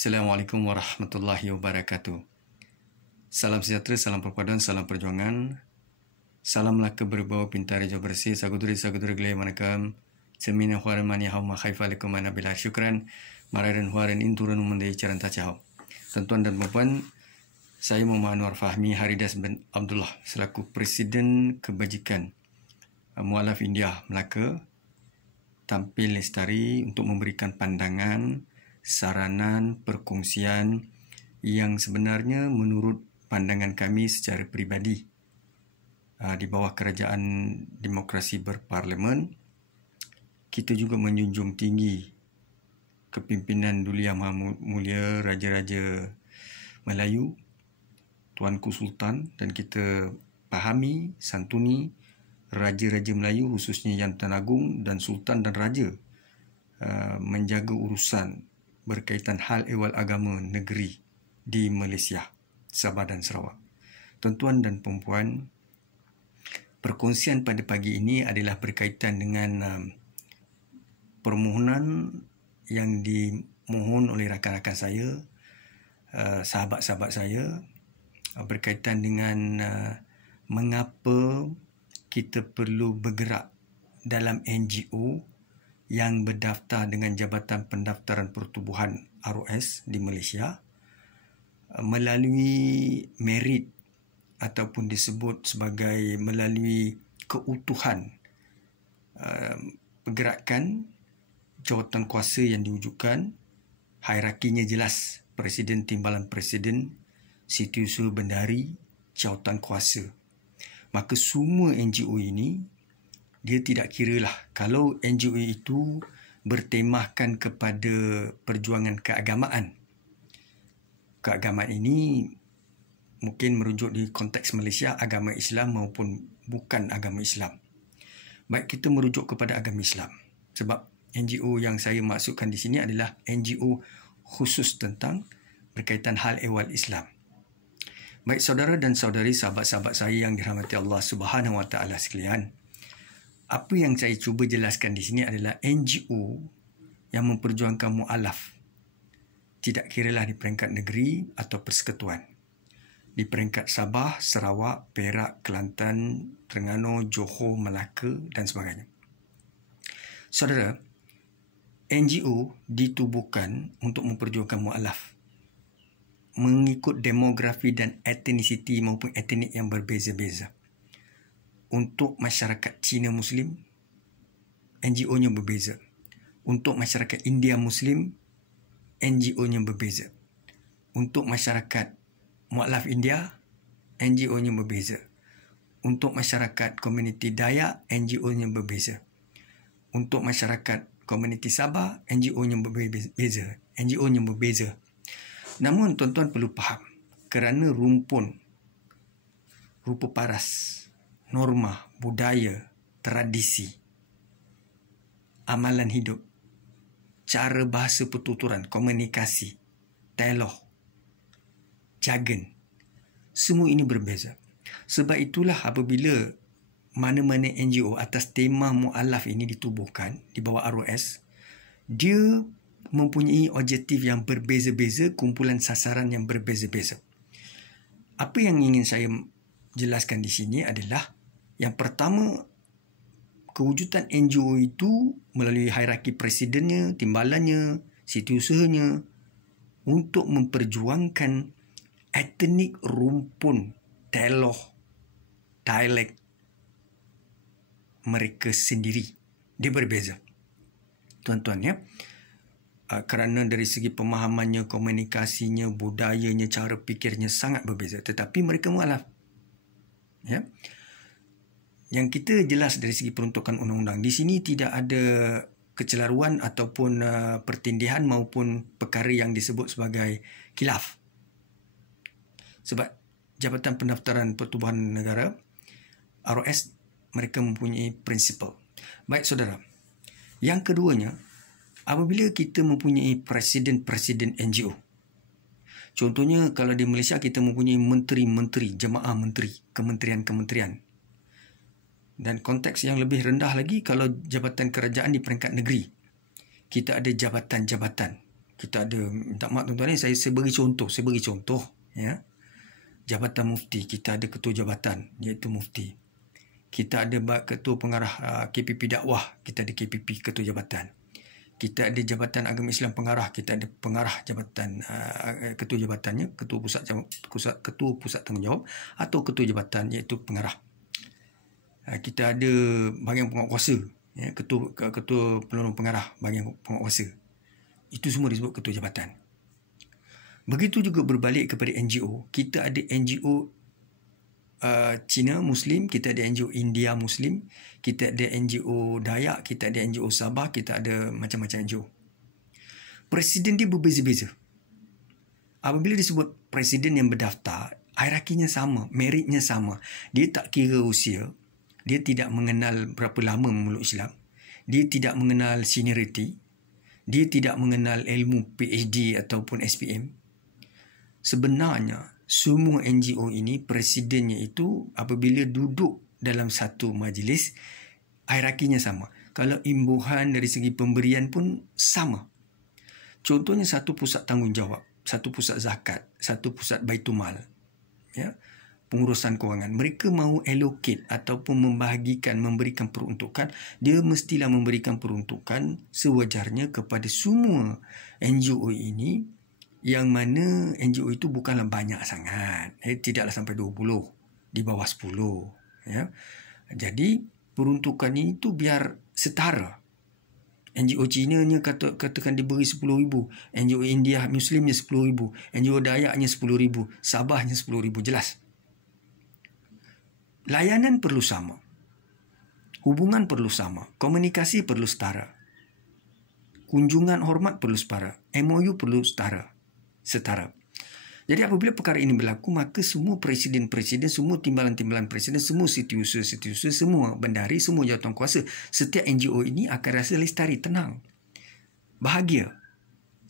Assalamualaikum warahmatullahi wabarakatuh. Salam sejahtera, salam perpaduan, salam perjuangan. Salam Melaka berbau pintar hijau bersih. Saguduri-saguduri gelai manakam. Semina huaran mani hauma khaifa lakum anabila syukran. Maradan huaran inturun mendai caran tacahau. Tuan-tuan dan puan, saya Muhammad Anwar Fahmi Haridas bin Abdullah selaku Presiden Kebajikan Mualaf India Melaka tampil lestari untuk memberikan pandangan, saranan, perkongsian yang sebenarnya menurut pandangan kami secara peribadi di bawah kerajaan demokrasi berparlimen, kita juga menjunjung tinggi kepimpinan Duli Yang Maha Mulia Raja-Raja Melayu, Tuanku Sultan, dan kita pahami, santuni Raja-Raja Melayu khususnya Yang Tuan Agong dan Sultan dan Raja menjaga urusan berkaitan hal ehwal agama negeri di Malaysia, Sabah dan Sarawak. Tuan-tuan dan puan-puan, perkongsian pada pagi ini adalah berkaitan dengan permohonan yang dimohon oleh rakan-rakan saya, sahabat-sahabat saya, berkaitan dengan mengapa kita perlu bergerak dalam NGO yang berdaftar dengan Jabatan Pendaftaran Pertubuhan ROS di Malaysia melalui merit ataupun disebut sebagai melalui keutuhan pergerakan jawatan kuasa yang diwujudkan, hierarkinya jelas, Presiden, Timbalan Presiden, Setiausaha Bendahari, jawatan kuasa. Maka semua NGO ini dia tidak kiralah kalau NGO itu bertemahkan kepada perjuangan keagamaan. Keagamaan ini mungkin merujuk di konteks Malaysia agama Islam maupun bukan agama Islam. Baik, kita merujuk kepada agama Islam. Sebab NGO yang saya maksudkan di sini adalah NGO khusus tentang berkaitan hal ehwal Islam. Baik saudara dan saudari, sahabat-sahabat saya yang dirahmati Allah Subhanahu Wa Taala sekalian, apa yang saya cuba jelaskan di sini adalah NGO yang memperjuangkan mualaf. Tidak kiralah di peringkat negeri atau persekutuan. Di peringkat Sabah, Sarawak, Perak, Kelantan, Terengganu, Johor, Melaka dan sebagainya. Saudara, NGO ditubuhkan untuk memperjuangkan mualaf mengikut demografi dan etnisiti maupun etnik yang berbeza-beza. Untuk masyarakat Cina Muslim, NGO-nya berbeza. Untuk masyarakat India Muslim, NGO-nya berbeza. Untuk masyarakat Mualaf India, NGO-nya berbeza. Untuk masyarakat komuniti Dayak, NGO-nya berbeza. Untuk masyarakat komuniti Sabah, NGO-nya berbeza. NGO-nya berbeza. Namun tuan-tuan perlu faham, kerana rumpun, rupa paras, norma, budaya, tradisi, amalan hidup, cara bahasa pertuturan, komunikasi, dialog, jargon, semua ini berbeza. Sebab itulah apabila mana-mana NGO atas tema mualaf ini ditubuhkan di bawah ROS, dia mempunyai objektif yang berbeza-beza, kumpulan sasaran yang berbeza-beza. Apa yang ingin saya jelaskan di sini adalah yang pertama, kewujudan NGO itu melalui hierarki presidennya, timbalannya, setiausahanya untuk memperjuangkan etnik rumpun, teloh, dialek mereka sendiri. Dia berbeza. Tuan-tuan ya, kerana dari segi pemahamannya, komunikasinya, budayanya, cara fikirnya sangat berbeza. Tetapi mereka mualaf. Ya. Yang kita jelas dari segi peruntukan undang-undang, di sini tidak ada kecelaruan ataupun pertindihan maupun perkara yang disebut sebagai khilaf. Sebab Jabatan Pendaftaran Pertubuhan Negara, ROS, mereka mempunyai prinsipal. Baik saudara, yang keduanya, apabila kita mempunyai presiden-presiden NGO, contohnya kalau di Malaysia kita mempunyai menteri-menteri, jemaah menteri, kementerian-kementerian. Dan konteks yang lebih rendah lagi, kalau jabatan kerajaan di peringkat negeri, kita ada jabatan-jabatan. Kita ada, minta maaf tuan-tuan ni, saya beri contoh, ya. Jabatan mufti, kita ada ketua jabatan iaitu mufti. Kita ada ketua pengarah KPP dakwah, kita ada KPP ketua jabatan. Kita ada jabatan agama Islam pengarah, kita ada pengarah jabatan ketua jabatannya, ketua pusat tanggungjawab atau ketua jabatan iaitu pengarah. Kita ada bahagian penguatkuasa, ya, ketua penolong pengarah bahagian penguatkuasa. Itu semua disebut ketua jabatan. Begitu juga berbalik kepada NGO. Kita ada NGO Cina Muslim, kita ada NGO India Muslim, kita ada NGO Dayak, kita ada NGO Sabah, kita ada macam-macam NGO. Presiden dia berbeza-beza. Apabila disebut presiden yang berdaftar, hierarkinya sama, meritnya sama. Dia tak kira usia, dia tidak mengenal berapa lama memeluk Islam, dia tidak mengenal seniority, dia tidak mengenal ilmu PhD ataupun SPM. Sebenarnya, semua NGO ini, presidennya itu apabila duduk dalam satu majlis, hierarkinya sama. Kalau imbuhan dari segi pemberian pun sama. Contohnya satu pusat tanggungjawab, satu pusat zakat, satu pusat baitumal, ya, pengurusan kewangan. Mereka mahu allocate ataupun membahagikan, memberikan peruntukan, dia mestilah memberikan peruntukan sewajarnya kepada semua NGO ini, yang mana NGO itu bukanlah banyak sangat, tidaklah sampai 20, di bawah 10, ya. Jadi peruntukan itu biar setara. NGO Cina-nya katakan diberi 10,000, NGO India Muslimnya 10,000, NGO Dayaknya 10,000, Sabahnya 10,000, jelas. Layanan perlu sama, hubungan perlu sama, komunikasi perlu setara, kunjungan hormat perlu setara, MOU perlu setara. Jadi apabila perkara ini berlaku, maka semua presiden-presiden, semua timbalan-timbalan presiden, semua setiausaha, semua bendahari, semua jawatan kuasa, setiap NGO ini akan rasa lestari, tenang, bahagia.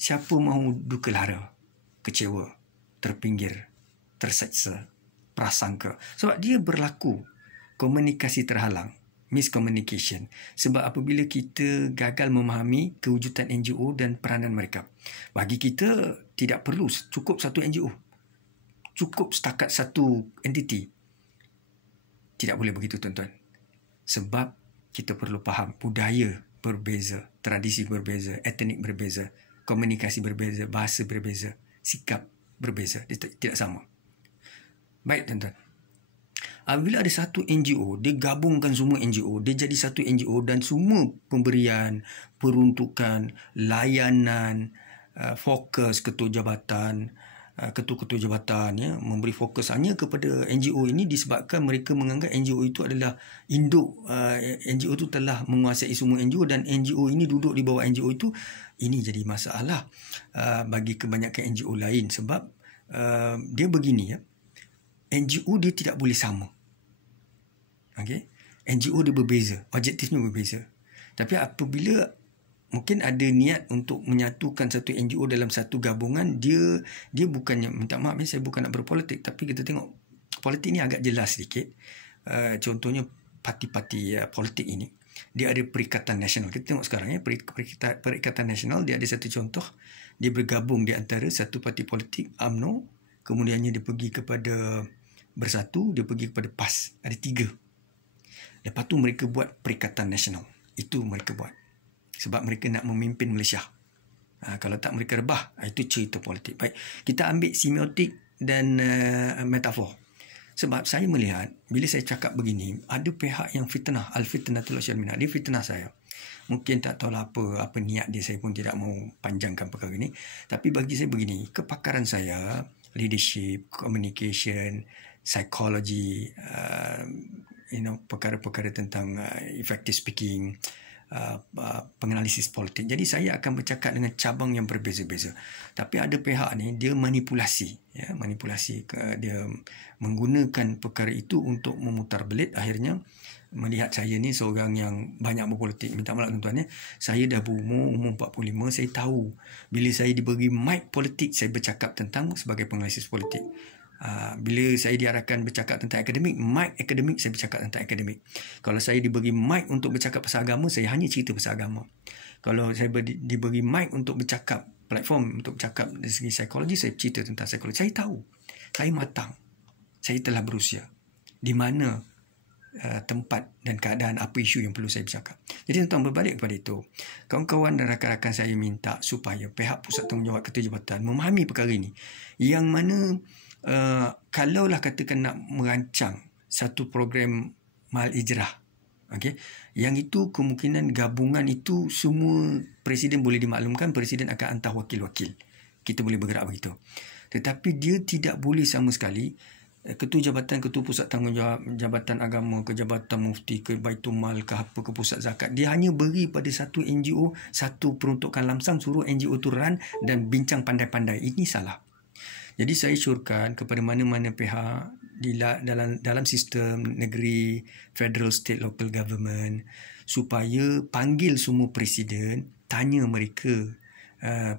Siapa mahu duka lara, kecewa, terpinggir, terseksa, prasangka. Sebab dia berlaku komunikasi terhalang, miscommunication. Sebab apabila kita gagal memahami kewujudan NGO dan peranan mereka, bagi kita tidak perlu cukup satu NGO, cukup setakat satu entiti. Tidak boleh begitu tuan-tuan. Sebab kita perlu faham budaya berbeza, tradisi berbeza, etnik berbeza, komunikasi berbeza, bahasa berbeza, sikap berbeza, dia tidak sama. Baik tuan-tuan, apabila ada satu NGO, dia gabungkan semua NGO, dia jadi satu NGO dan semua pemberian, peruntukan, layanan, fokus ketua jabatan, ketua-ketua jabatan, ya, memberi fokus hanya kepada NGO ini disebabkan mereka menganggap NGO itu adalah induk, NGO itu telah menguasai semua NGO dan NGO ini duduk di bawah NGO itu. Ini jadi masalah bagi kebanyakan NGO lain sebab dia begini, ya, NGO dia tidak boleh sama. Okay? NGO dia berbeza, objektifnya berbeza. Tapi apabila mungkin ada niat untuk menyatukan satu NGO dalam satu gabungan, dia bukannya, minta maaf, saya bukan nak berpolitik, tapi kita tengok politik ni agak jelas sedikit. Contohnya parti-parti politik ini, dia ada Perikatan Nasional. Kita tengok sekarang, ya, Perikatan Nasional, dia ada satu contoh, dia bergabung di antara satu parti politik, UMNO, kemudiannya dia pergi kepada Bersatu, dia pergi kepada PAS. Ada 3. Lepas tu mereka buat Perikatan Nasional. Itu mereka buat sebab mereka nak memimpin Malaysia. Kalau tak mereka rebah, itu cerita politik. Baik, kita ambil semiotik dan metafor. Sebab saya melihat, bila saya cakap begini, ada pihak yang fitnah, al-fitnatul syarminah. Dia fitnah saya. Mungkin tak tahu apa niat dia, saya pun tidak mahu panjangkan perkara ini. Tapi bagi saya begini, kepakaran saya, leadership, communication, psychology, perkara-perkara tentang effective speaking, penganalisis politik. Jadi saya akan bercakap dengan cabang yang berbeza-beza. Tapi ada pihak ni dia manipulasi, ya, dia menggunakan perkara itu untuk memutar belit. Akhirnya melihat saya ni seorang yang banyak berpolitik. Minta maaf tuan-tuan, ya. Saya dah berumur 45, saya tahu bila saya diberi mic politik, saya bercakap tentang sebagai penganalisis politik. Bila saya diarahkan bercakap tentang akademik, mic akademik, saya bercakap tentang akademik. Kalau saya diberi mic untuk bercakap pasal agama, saya hanya cerita pasal agama. Kalau saya diberi mic untuk bercakap platform untuk cakap dari segi psikologi, saya cerita tentang psikologi. Saya tahu, saya matang, saya telah berusia di mana tempat dan keadaan apa isu yang perlu saya bercakap. Jadi tuan berbalik kepada itu, kawan-kawan dan rakan-rakan saya minta supaya pihak pusat tanggungjawab Ketua Jabatan memahami perkara ini, yang mana kalaulah katakan nak merancang satu program mal ijrah, okey, yang itu kemungkinan gabungan itu semua presiden boleh dimaklumkan, presiden akan hantar wakil-wakil, kita boleh bergerak begitu. Tetapi dia tidak boleh sama sekali Ketua Jabatan, Ketua Pusat Tanggungjawab Jabatan Agama ke Jabatan Mufti ke Baitul Mal ke apa ke Pusat Zakat, dia hanya beri pada satu NGO satu peruntukan lamsam, suruh NGO tu run dan bincang pandai-pandai. Ini salah. Jadi saya syorkan kepada mana-mana pihak dalam sistem negeri, federal, state, local government, supaya panggil semua presiden, tanya mereka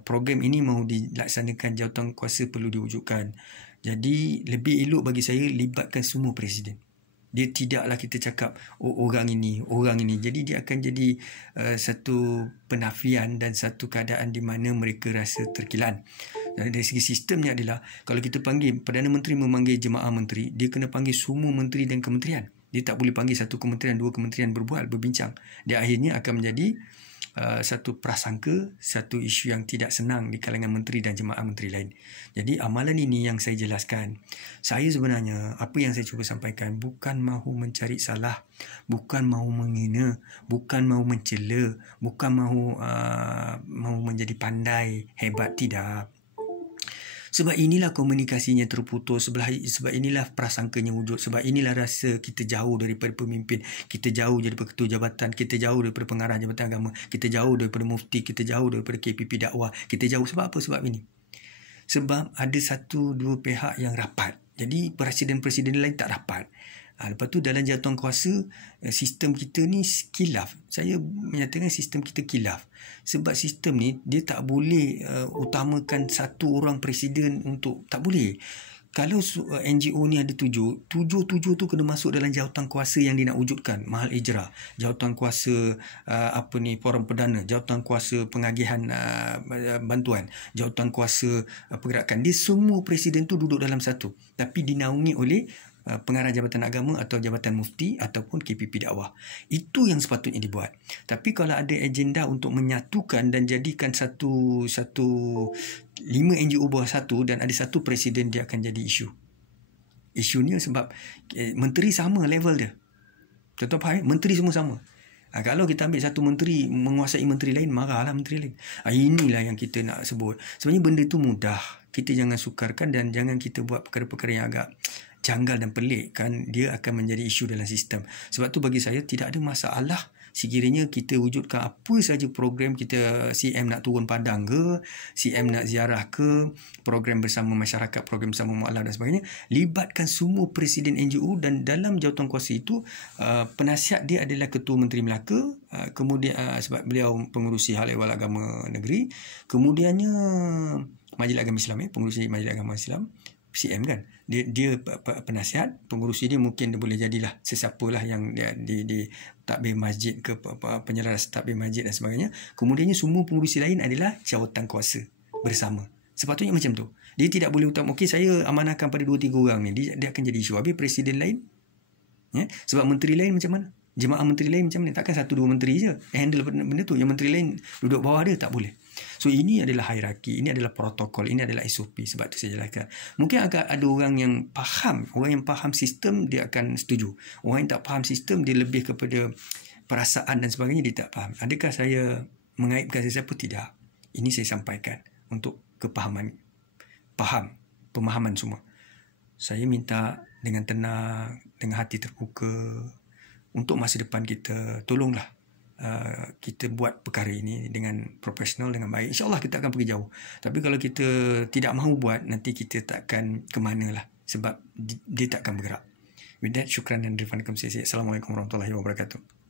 program ini mahu dilaksanakan, jawatan kuasa perlu diwujudkan. Jadi lebih elok bagi saya libatkan semua presiden. Dia tidaklah kita cakap orang ini. Jadi dia akan jadi satu penafian dan satu keadaan di mana mereka rasa terkilan. Dan dari segi sistemnya adalah, kalau kita panggil, Perdana Menteri memanggil jemaah menteri, dia kena panggil semua menteri dan kementerian. Dia tak boleh panggil satu kementerian, dua kementerian berbincang. Dia akhirnya akan menjadi satu prasangka, satu isu yang tidak senang di kalangan menteri dan jemaah menteri lain. Jadi amalan ini yang saya jelaskan. Saya sebenarnya, apa yang saya cuba sampaikan, bukan mahu mencari salah, bukan mahu menghina, bukan mahu mencela, bukan mahu menjadi pandai, hebat, tidak. Sebab inilah komunikasinya terputus, sebab inilah prasangkanya wujud, sebab inilah rasa kita jauh daripada pemimpin, kita jauh daripada ketua jabatan, kita jauh daripada pengarah jabatan agama, kita jauh daripada mufti, kita jauh daripada KPP dakwah, kita jauh. Sebab apa? Sebab ini. Sebab ada satu dua pihak yang rapat. Jadi presiden-presiden lain tak rapat. Lepas tu dalam jawatan kuasa, sistem kita ni khilaf. Saya menyatakan sistem kita khilaf. Sebab sistem ni dia tak boleh utamakan satu orang presiden untuk, tak boleh. Kalau NGO ni ada tujuh tu kena masuk dalam jawatan kuasa yang dia nak wujudkan. Mahal ijrah, jawatan kuasa forum perdana, jawatan kuasa pengagihan bantuan, jawatan kuasa pergerakan. Dia semua presiden tu duduk dalam satu, tapi dinaungi oleh pengarah jabatan agama atau jabatan mufti ataupun KPP dakwah. Itu yang sepatutnya dibuat. Tapi kalau ada agenda untuk menyatukan dan jadikan satu 5 NGO bawah satu dan ada satu presiden, dia akan jadi isu. Isunya sebab menteri sama level dia. Contoh faham? Menteri semua sama. Kalau kita ambil satu menteri menguasai menteri lain, marahlah menteri lain. Inilah yang kita nak sebut. Sebenarnya benda itu mudah. Kita jangan sukarkan dan jangan kita buat perkara-perkara yang agak janggal dan pelik, kan dia akan menjadi isu dalam sistem. Sebab tu bagi saya tidak ada masalah sekiranya kita wujudkan apa saja program. Kita CM nak turun padang ke, CM nak ziarah ke, program bersama masyarakat, program bersama mualaf dan sebagainya, libatkan semua presiden NGO. Dan dalam jawatan kuasa itu penasihat dia adalah Ketua Menteri Melaka, kemudian sebab beliau pengurusi hal ehwal agama negeri, kemudiannya Majlis Agama Islam, pengurusi Majlis Agama Islam, CM kan, dia penasihat, pengurusi dia mungkin dia boleh jadilah sesiapalah yang dia di takbir masjid ke penyelaras takbir masjid dan sebagainya. Kemudiannya semua pengurusi lain adalah jawatan kuasa bersama. Sepatutnya macam tu. Dia tidak boleh utama, okey saya amanahkan pada 2-3 orang ni, dia akan jadi isu. Habis presiden lain, sebab menteri lain macam mana? Jemaah menteri lain macam mana? Takkan 1-2 menteri je handle benda tu. Yang menteri lain duduk bawah dia, tak boleh. So ini adalah hierarki, ini adalah protokol, ini adalah SOP. Sebab tu saya jelaskan. Mungkin agak ada orang yang faham sistem, dia akan setuju. Orang yang tak faham sistem, dia lebih kepada perasaan dan sebagainya, dia tak faham. Adakah saya mengaibkan sesiapa? Tidak. Ini saya sampaikan untuk pemahaman semua. Saya minta dengan tenang, dengan hati terbuka, untuk masa depan kita, tolonglah kita buat perkara ini dengan profesional, dengan baik. InsyaAllah kita akan pergi jauh. Tapi kalau kita tidak mahu buat, nanti kita takkan ke mana lah. Sebab dia takkan bergerak. With that, syukran dan rifanakum. Assalamualaikum warahmatullahi wabarakatuh.